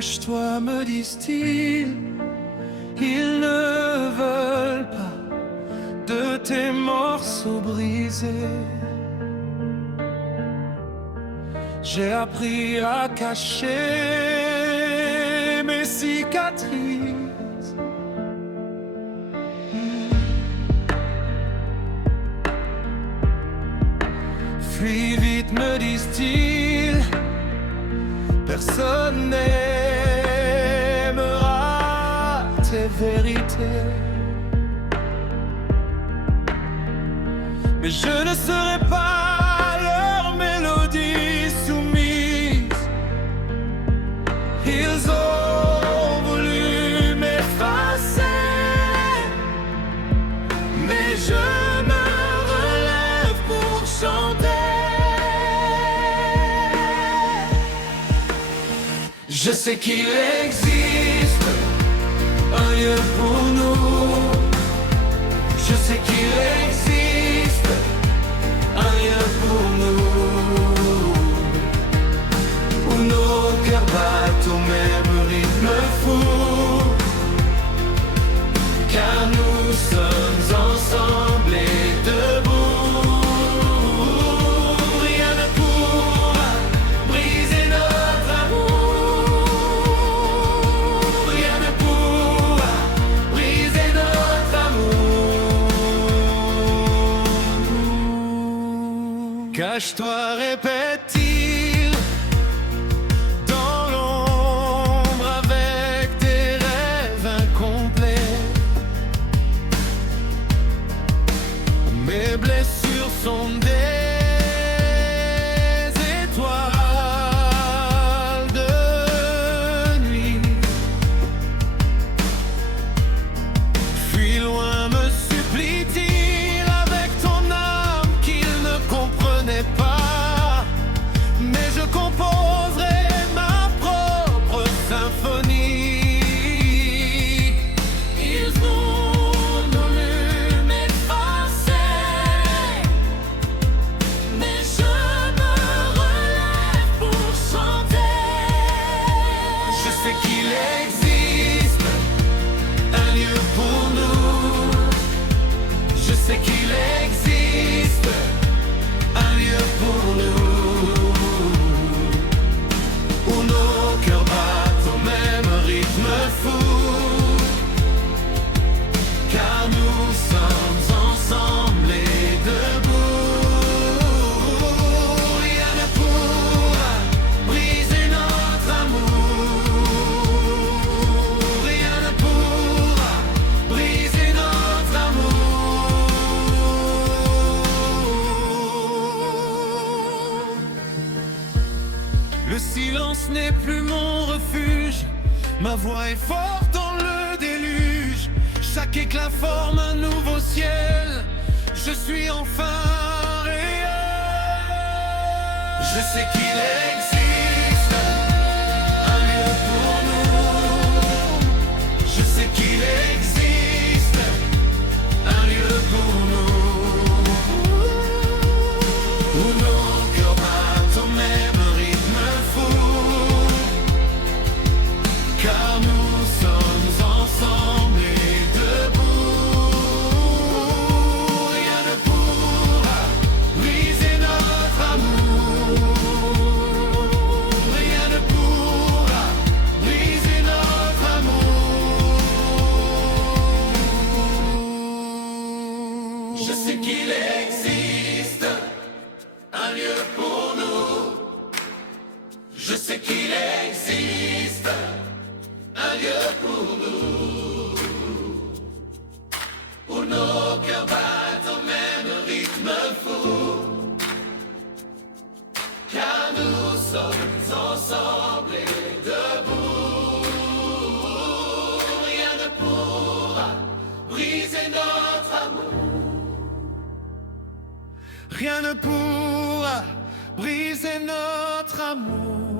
Cache-toi, me disent-ils, ils ne veulent pas de tes morceaux brisés. J'ai appris à cacher mes cicatrices. Fuis vite, me disent-ils, personne n'aimera tes vérités. Mais je ne serai pas leur mélodie soumise. Ils ont voulu m'effacer, mais je me relève pour chanter. Je sais qu'il existe un lieu pour nous. Je sais qu'il existe un lieu pour nous, où nos cœurs battent au même rythme fou, car nous sommes ensemble et debout. Rien ne pourra briser notre amour. Rien ne pourra briser notre amour. Cache-toi, répète-t-il, dans l'ombre avec tes rêves incomplets. Mes blessures sont des étoiles de nuit. Fuis loin, me supplie-t-il, avec ton âme qu'il ne comprenait pas. Mais je composerai ma propre symphonie. Ils ont voulu m'effacer, mais je me relève pour chanter. Je sais qu'il existe un lieu pour nous. Je sais qu'il existe un lieu pour nous, où nos cœurs battent au même rythme fou, car nous sommes ensemble et debout. Rien ne pourra briser notre amour. Rien ne pourra briser notre amour. Le silence n'est plus mon refuge, ma voix est forte dans le déluge. Chaque éclat forme un nouveau ciel, je suis enfin réel. Je sais qu'il existe un lieu pour nous. Je sais qu'il existe un lieu pour nous, où nos cœurs battent au même rythme fou, car nous sommes ensemble et debout. Rien ne pourra briser notre amour. Rien ne pourra briser notre amour. Je sais qu'il existe un lieu pour nous. Je sais qu'il existe un lieu pour nous, où nos cœurs battent au même rythme fou, car nous sommes ensemble et debout. Rien ne pourra briser notre amour. Rien ne pourra briser notre amour.